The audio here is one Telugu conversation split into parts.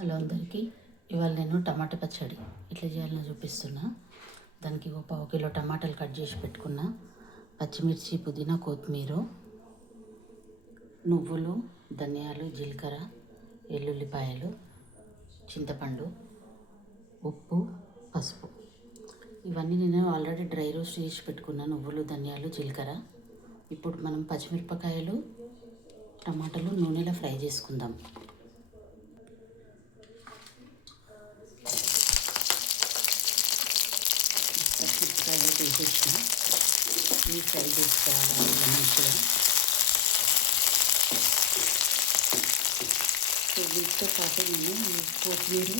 హలో అందరికీ. ఇవాళ నేను టమాటా పచ్చడి ఎట్లా చేయాలని చూపిస్తున్నా. దానికి ఒక పావు కిలో టమాటాలు కట్ చేసి పెట్టుకున్నా, పచ్చిమిర్చి, పుదీనా, కొత్తిమీర, నువ్వులు, ధనియాలు, జీలకర్ర, ఎల్లుల్లిపాయలు, చింతపండు, ఉప్పు, పసుపు. ఇవన్నీ నేను ఆల్రెడీ డ్రై రోస్ట్ చేసి పెట్టుకున్నా. నువ్వులు, ధనియాలు, జీలకర్ర. ఇప్పుడు మనం పచ్చిమిరపకాయలు, టమాటాలు నూనెలో ఫ్రై చేసుకుందాం. పచ్చిమిరపకాయలు వేసేసిన ఇవి ఫ్రై చేసుకోవాలి మంచిగా. సో వీటితో పాటు నేను కొత్తిమీర,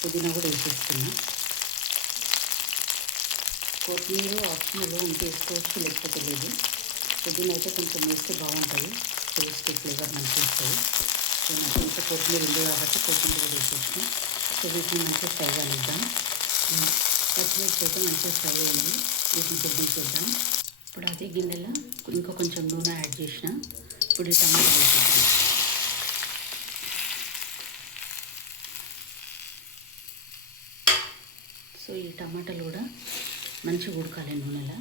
పుదీనా కూడా వేసేస్తున్నా. కొత్తిమీర ఆప్షనల్ ఉంటే వేసుకోవచ్చు, లేకపోతే లేదు. పుదీనా అయితే కొంచెం వేస్తే బాగుంటుంది, టేస్ట్ ఫ్లేవర్ మంచిగా వస్తుంది. సో నాకు ఇంకా కొత్తిమీర ఉంది కాబట్టి కొత్తిమీర కూడా వేసేసిన. సో వీటిని మంచిగా ఫ్రై కానిద్దాం. పచ్చిమిర్చి అయితే మంచిగా ఫ్రై అయింది, వీటిని కొద్దిసేద్దాం. ఇప్పుడు అదే గిన్నెలో ఇంకా కొంచెం నూనె యాడ్ చేసిన. ఇప్పుడు ఈ టమాటా వేసేద్దాం. సో ఈ టమాటాలు కూడా మంచిగా ఉడకాలి నూనెలో.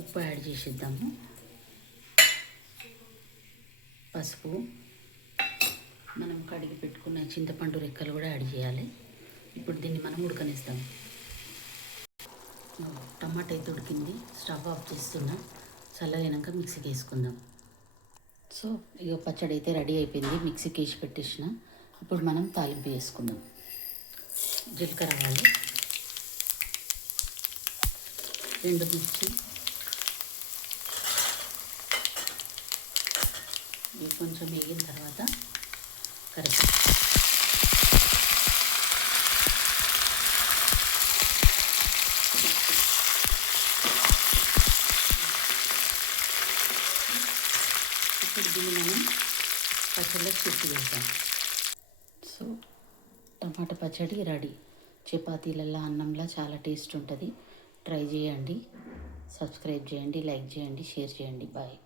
ఉప్పు యాడ్ చేసేద్దాము. పసుపు, మనం కడిగి పెట్టుకున్న చింతపండు రెక్కలు కూడా యాడ్ చేయాలి. ఇప్పుడు దీన్ని మనం ఉడకనిస్తాం. టమాటా అయితే ఉడికింది, స్టవ్ ఆఫ్ చేస్తున్నా. చల్లగైనాక మిక్సీకి వేసుకుందాం. సో ఇక పచ్చడి అయితే రెడీ అయిపోయింది, మిక్సీకి వేసి పెట్టేసిన. ఇప్పుడు మనం తాలింపు వేసుకుందాం. జీలకర్ర ఆవాలు, 2 మిర్చి, ఇవి కొంచెం వేగిన తర్వాత కరివేపాకు. ఇప్పుడు దీన్ని మనం పచ్చడిలో చెట్టు వేసాం. సో టమాటా పచ్చడి రెడీ. చపాతీలల్లో, అన్నంలో చాలా టేస్ట్ ఉంటుంది. ట్రై చేయండి. సబ్స్క్రైబ్ చేయండి, లైక్ చేయండి, షేర్ చేయండి. బాయ్.